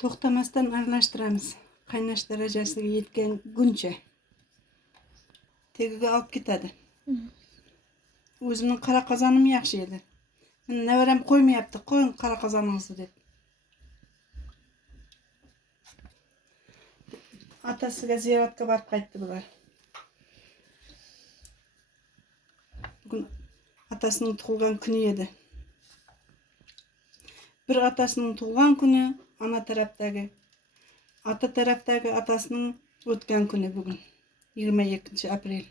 To'xtamasdan aralashtiramiz. Qaynash darajasiga yetguncha. Tegiga olib ketadi. O'zimning qora qozonim yaxshi edi. Navaram qo'ymayapti, qo'ying qora qozoningizni deb. Otasiga ziyoratga borib qaytdi bular. Bugun otasining tug'ilgan kuni edi. Bir otasining tug'ilgan kuni, ana tarafdagi, ota tarafdagi otasining o'tgan kuni bugun. 22 aprel.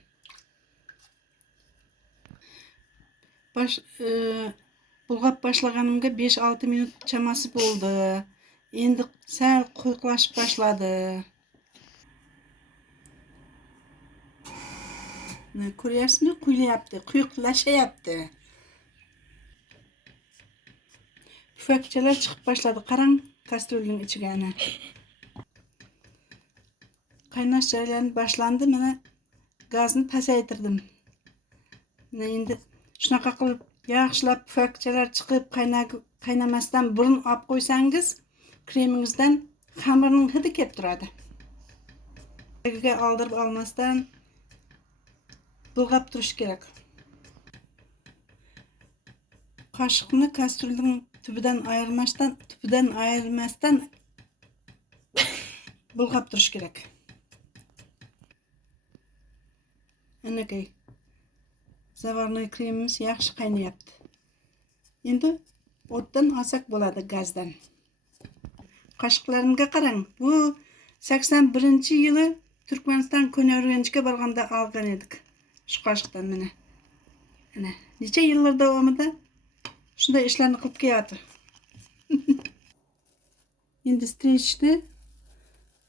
Bulg'ab boshlaganimga 5-6 minut chamasi bo'ldi. Endi sal quyuqlashib boshladi. Ko'ryapsizmi? Quyuqlashyapti. Pufakchalar chiqib boshladi. Qarang, kastrulning ichiga ana. Qaynash jarayoni boshlandi. Mana gazni pasaytirdim. Mana endi shunaqa qilib yaxshilab pufakchalar chiqib qaynamasdan burun olib qo'ysangiz, kremingizdan xamirning hidi kelib turadi. Tagiga oldirib olmasdan bulg'ab turish kerak. Qoshiqni kastrulning tubidan ayirmasdan bulg'ab turish kerak. Anaqay. Zavarnoy kremimiz yaxshi qaynayapti. Endi o'tdan olsak bo'ladi, gazdan. Qoshiqlarimga qarang. Bu 81-yili Turkmaniston ko'narganchga borganda olgan edik. Shu qoshiqdan mana. Ana, necha yillar davomida shunday ishlarni qilib kelyapti. Endi strechni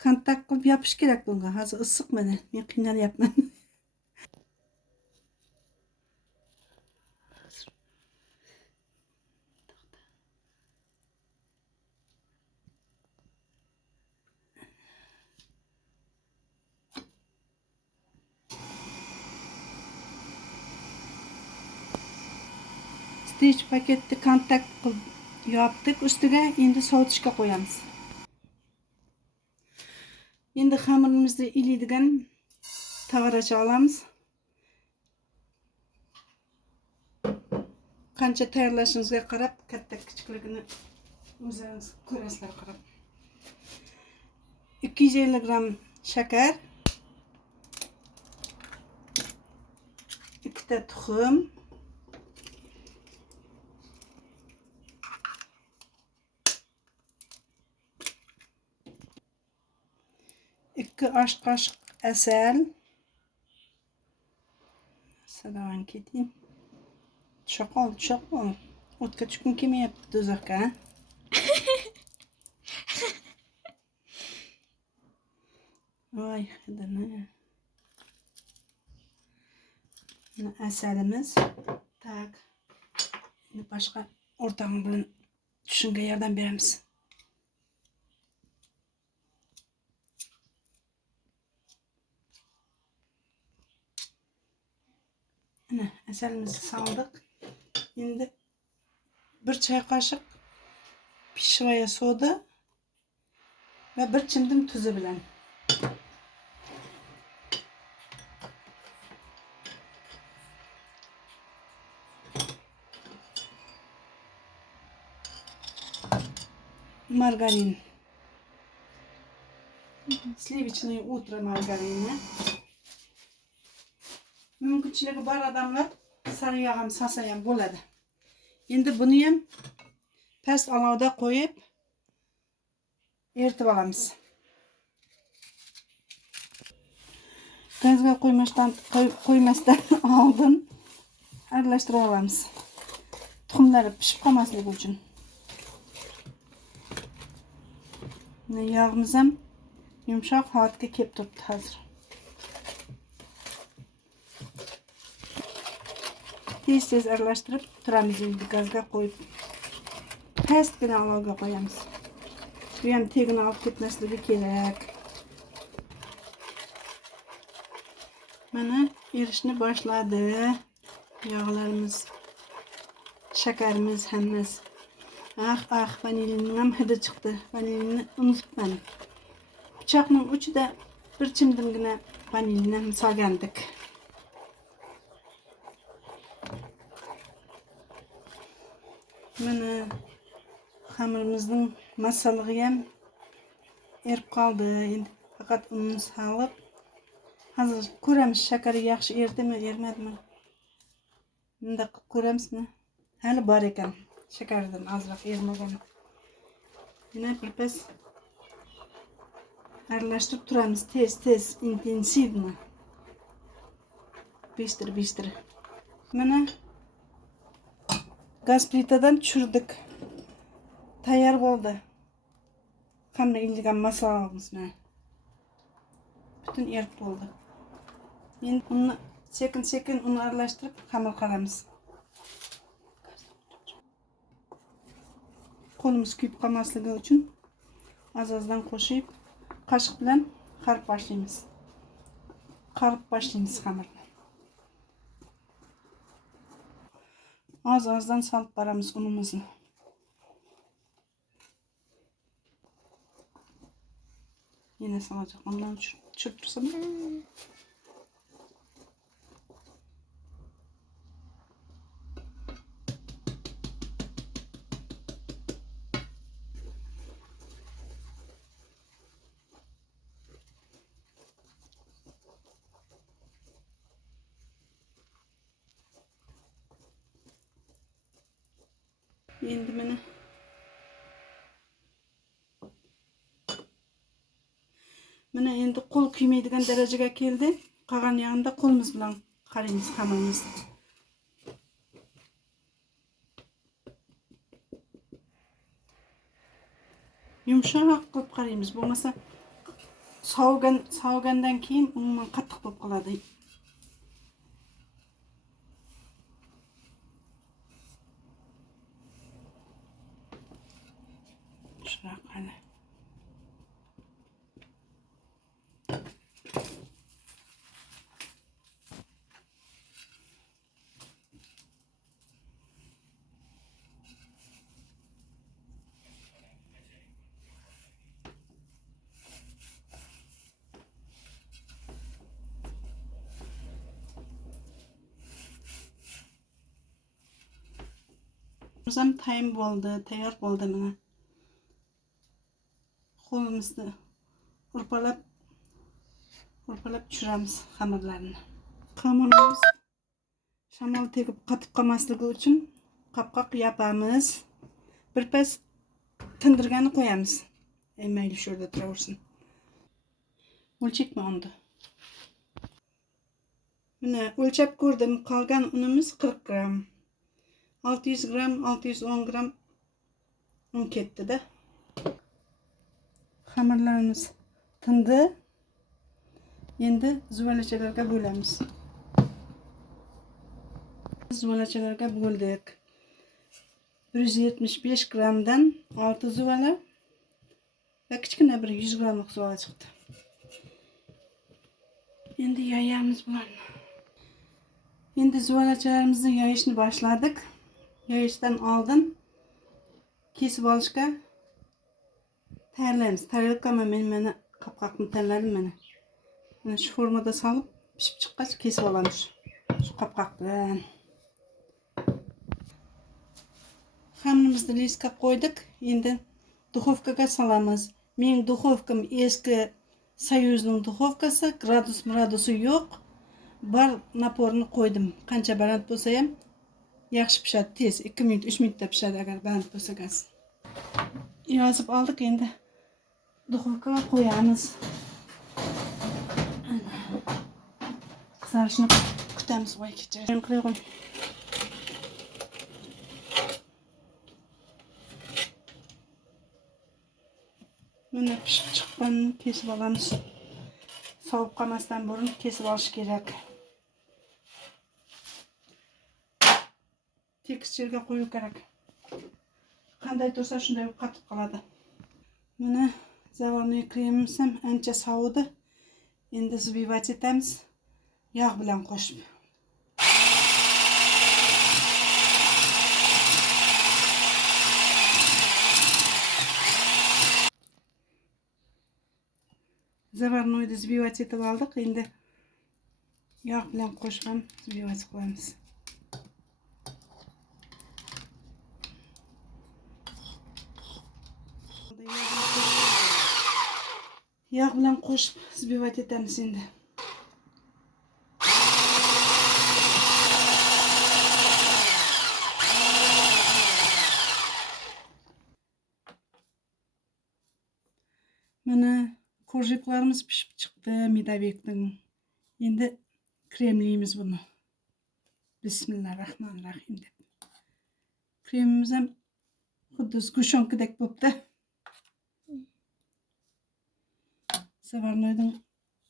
kontakt qilib yopish kerak bunga. Hozir issiq mana. Men qiynalyapman. Strech paketni kontakt qilib yopdik, ustiga endi sovutishga qo'yamiz. Endi xamirimizni iliydigan tavaracha olamiz. Qancha tayyorlashingizga qarab, katta-kichikligini o'zingiz ko'rasizlar qarab. 250 gram shakar, 2 ta tuxum, 2 osh qoshiq asal. Sadovan keting. Choqol. O'tga tushgim kelmayapti do'zaxga. Voy, xudana. Asalimiz. Tak. Endi boshqa o'rtog'im bilan tushunga yordam beramiz. Ana, asalimizni soldik. Endi 1 choy qoshiq pishvoya soda va 1 chimdim tuzi bilan margarin. Sливочное утро margarini. Mumkinchiligi bor odamlar sari yog' ham solsa ham bo'ladi. Endi buni ham past olovda qo'yib eritib olamiz. Gazga qo'ymasdan oldin aralashtirib olamiz. Tuxumlari pishib qolmasligi uchun. Yog'imiz ham yumshoq holatga kelib turibdi hozir. Tez aralashtirib turamiz, endi gazga qo'yib. Pastgina olovga qo'yamiz. Bu ham tegini olib ketmasligi kerak. Mana erishni boshladi. Yog'larimiz, shakarimiz hammasi. Ah, vanilinin ham hidi chiqdi. Vanilini unutibman. Pichoqning uchida bir chimdimgina vanilini solgandik. Mana xamirimizning masallig'i ham erib qoldi. Endi faqat unni solib, hozir ko'ramiz shakari yaxshi erdimi, ermadimi. Bunda ko'ramizmi? Hali bor ekan. Shakardan ozroq ermagan. Yana birpas aralashtirib turamiz. Tez, intensivni. Bistr. Mana gaz plitadan tushirdik. Tayyor bo'ldi. Qanday ilgan masalamiz mana. Butun erib bo'ldi. Endi uni sekin uni aralashtirib xamir qilamiz. Qo'limiz kuyib qolmasligi uchun oz-ozdan qo'shib, qoshiq bilan qarib boshlaymiz xamirni. Oz-ozdan solib boramiz unimizni. Yine salacak. Ondan çırpırsam. Endi mana endi qo'l kuymaydigan darajaga keldi. Qolgan yog'ini qo'limiz bilan qaraymiz hammamiz. Yumshoq qilib qaraymiz. Bo'lmasa sovigandan keyin umuman qattiq bo'lib qoladi. Shunaqa qani. Ham tayyor bo'ldi mana. Qo'limizni urpalab tushiramiz xamirlarni. Xamirimiz shamol tegib qotib qolmasligi uchun qopqoq yopamiz. Birpas tindirgani qo'yamiz. Mayli shu yerda turaversin. O'lchakmi unda? Mana o'lchab ko'rdim. Qolgan unimiz 40 gram. 600 gram, 610 gram un ketdi-da. Xamirlarimiz tindi. Endi zuvalachalarga bo'lamiz. Zuvalachalarga bo'ldik. 175 gramdan 6 zuvala va kichkina bir 100 gramlik zuvala chiqdi. Endi yoyamiz bularni. Endi zuvalachalarimizni yoyishni boshladik. Yoyishdan oldin kesib olishga tayyorlaymiz. Tayyorlikka men qopqoqni tanladim mana. Mana shu formada solib, pishib chiqqach kesib olamiz. Shu qopqoq bilan. Xamirimizni liskab qo'ydik. Endi duxovkaga solamiz. Mening duxovkam eski Soyuzning duxovkasi, gradusi yo'q. Bar naporni qo'ydim. Qancha baland bo'lsa ham yaxshi pishadi, tez. 2 minut, 3 minutda pishadi agar baland bo'lsa gaz. Yozib oldik, endi duxovkaga qo'yamiz. Qizarishni kutamiz, voy kechiring qo'ying. Mana pishib chiqqanini kesib olamiz. Sovib qolmasdan burun kesib olish kerak. Teksturga qo'yish kerak. Qanday tursa shunday qotib qoladi. Mana zavorniy kremimiz ham ancha sovidi. Endi zvivat etamiz. Yog' bilan qo'shib. Zavarnoydu zbivать etib aldık. Endi yağ bilan qo'shib zbivать qilamiz. Yağ bilan qo'shib zbivать etamiz endi. Mana korjiklarimiz pishib chiqdi medovekning. Endi kremleymiz bunu. Bismillahirrahmanirrahim deb. Kremimiz ham xuddi sgushyonkadek bo'pti. Zavarnoyning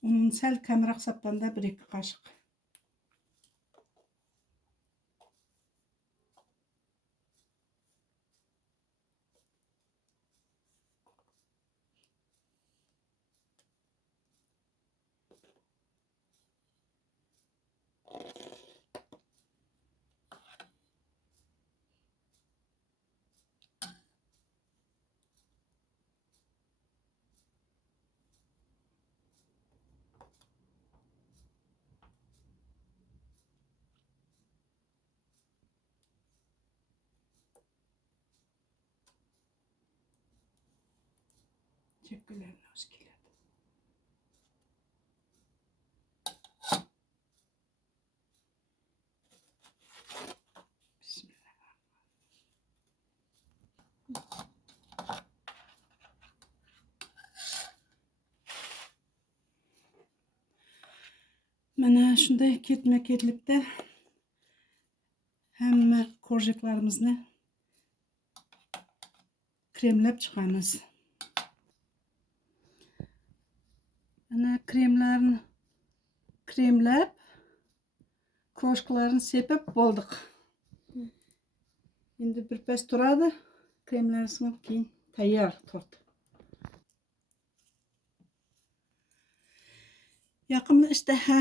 unini sal kamroq sapganda 1-2 qoshiq. Çekkilerini hoş keladi. Bismillah. Mana shunday ketma-ketlikda hamma korjiklarimizni kremlab chiqamiz. Mana kremlarni kremlab kroshkalarni sepib bo'ldik. Endi birpas turadi. Kremlarni sinib keyin tayyor tort. Yoqimli ishtaha